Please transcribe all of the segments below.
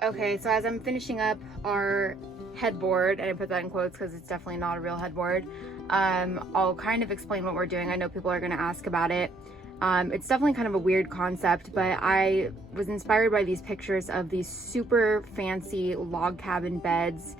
Okay, so as I'm finishing up our headboard, and I put that in quotes because it's definitely not a real headboard, I'll kind of explain what we're doing. I know people are going to ask about it. It's definitely kind of a weird concept, but I was inspired by these pictures of these super fancy log cabin beds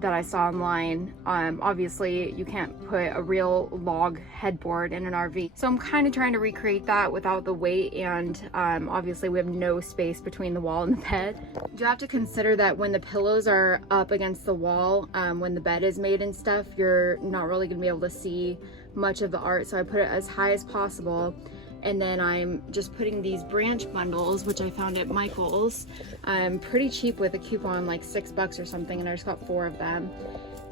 that I saw online. Obviously you can't put a real log headboard in an RV, so I'm kind of trying to recreate that without the weight, and obviously we have no space between the wall and the bed. You have to consider that when the pillows are up against the wall, when the bed is made and stuff, you're not really gonna be able to see much of the art, so I put it as high as possible. And then I'm just putting these branch bundles, which I found at Michael's, pretty cheap with a coupon, like $6 or something, and I just got 4 of them.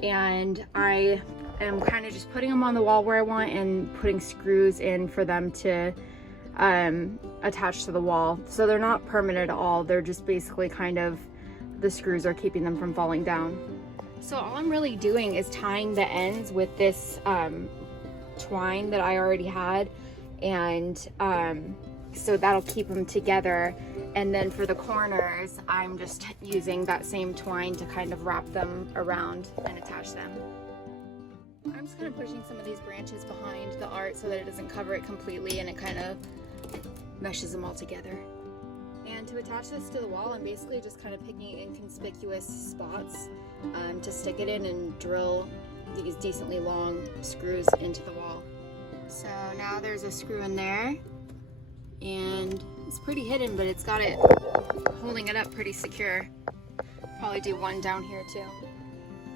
And I am kind of just putting them on the wall where I want and putting screws in for them to attach to the wall. So they're not permanent at all. They're just basically kind of, the screws are keeping them from falling down. So all I'm really doing is tying the ends with this twine that I already had, and so that'll keep them together. And then for the corners, I'm just using that same twine to kind of wrap them around and attach them. I'm just kind of pushing some of these branches behind the art so that it doesn't cover it completely, and it kind of meshes them all together. And to attach this to the wall, I'm basically just kind of picking inconspicuous spots to stick it in and drill these decently long screws into the wall. So now there's a screw in there, and it's pretty hidden, but it's got it holding it up pretty secure. Probably do one down here too.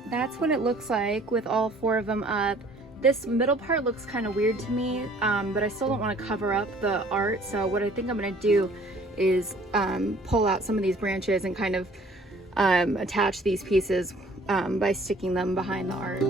That's what it looks like with all 4 of them up. This middle part looks kind of weird to me, but I still don't want to cover up the art, so what I think I'm going to do is pull out some of these branches and kind of attach these pieces by sticking them behind the art.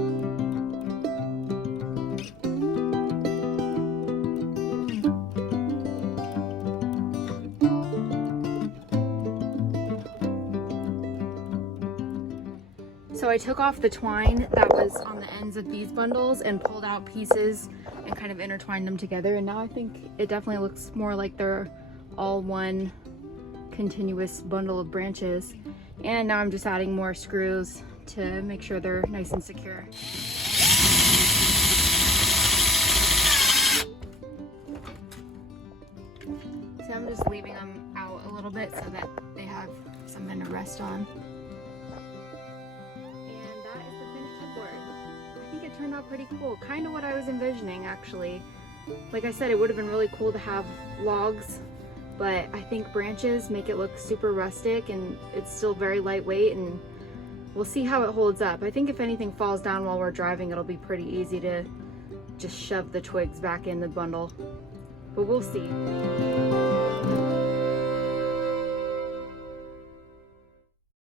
So I took off the twine that was on the ends of these bundles and pulled out pieces and kind of intertwined them together, and now I think it definitely looks more like they're all one continuous bundle of branches. And now I'm just adding more screws to make sure they're nice and secure. So I'm just leaving them out a little bit so that they have something to rest on. It turned out pretty cool, kind of what I was envisioning actually. Like I said, it would have been really cool to have logs, but I think branches make it look super rustic, and it's still very lightweight, and we'll see how it holds up. I think if anything falls down while we're driving, it'll be pretty easy to just shove the twigs back in the bundle, but we'll see.